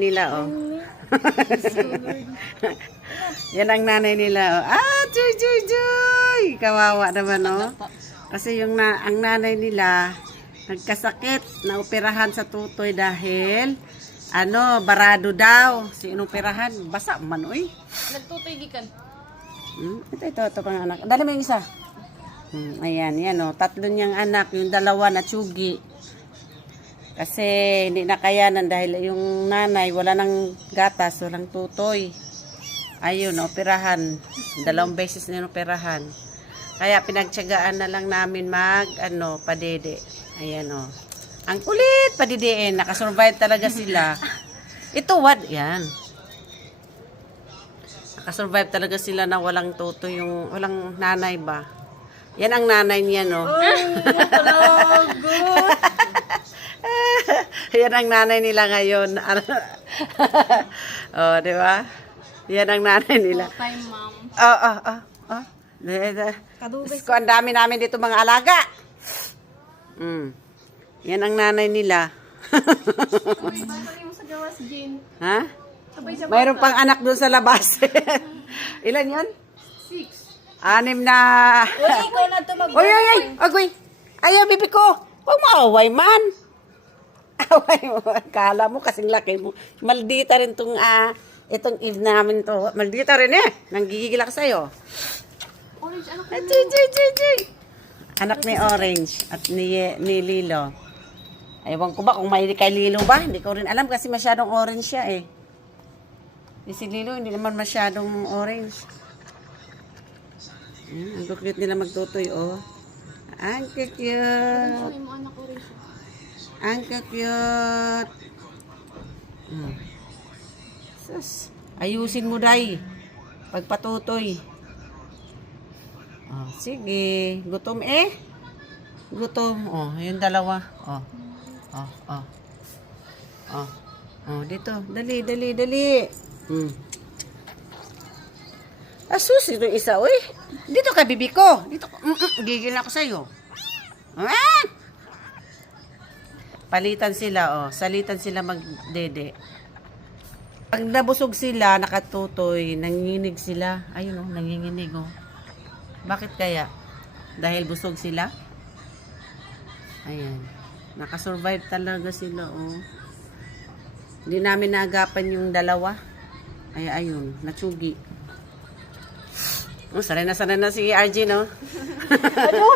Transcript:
nila, oh. Yan ang nanay nila, oh. Ah, Joy, Joy, Joy! Kawawa naman, oh. Kasi ang nanay nila, nagkasakit, naoperahan sa tutoy dahil, barado daw. Si inoperahan, basa man, uy. Nagtutoy gikan. Ito pang anak. Dali mo yung isa. Ayan, yan, oh. 3 niyang anak, yung 2 na tsugi. Kasi hindi na kayanan dahil yung nanay wala nang gatas, walang tutoy. Ayun, operahan. 2 beses na operahan. Kaya pinagtiyagaan na lang namin padede. Ayan, oh. Ang kulit padidiin. Nakasurvive talaga sila. Ito, yan. Nakasurvive talaga sila na walang tutoy, yung walang nanay ba. Yan ang nanay niya, no? Yan ang nanay nila ngayon. Oh, di ba? Yan ang nanay nila. Time, ma'am. Diyos ko, ang dami namin dito mga alaga. Yan ang nanay nila. Sabay bata yung sa gawas, Jane. Ha? Sabay sa Mayroon pang anak doon sa labas. Ilan yun? 6. 6 na. Uy, ikaw na tumag. Oy, oy, oy. Agoy. Ayaw, bibi ko. Huwag mo away man. Away mo. Kala mo kasing laki mo. Maldita rin itong Eve namin to. Maldita rin Nanggigigil ako sa'yo. Orange, anak Ay, Joy. Anak ni Orange at ni Lilo. Ewan ko ba kung mahilig kay Lilo ba? Hindi ko rin alam kasi masyadong orange siya eh. Si Lilo hindi naman masyadong orange. Ang cute nila magtutoy, oh. Ang cute. Ay, mo anak orange. Ang cute. Sus. Ayusin mo, Day. Pagpatutoy. Oh, sige. Gutom Gutom. Oh, yung 2. Oh. Oh, dito. Dali. Asus, ito isa, uy. Dito ka, bibi ko. Dito ko. Gigil na ako sa'yo. Palitan sila, oh. Salitan sila magdede. Pag nabusog sila, nakatutoy, nanginginig sila. Ayun, oh, nanginginig, oh. Bakit kaya? Dahil busog sila? Ayan. Nakasurvive talaga sila, oh. Hindi namin naagapan yung 2. Ay, ayun, natsugi. Oh, sanay na si RG, no?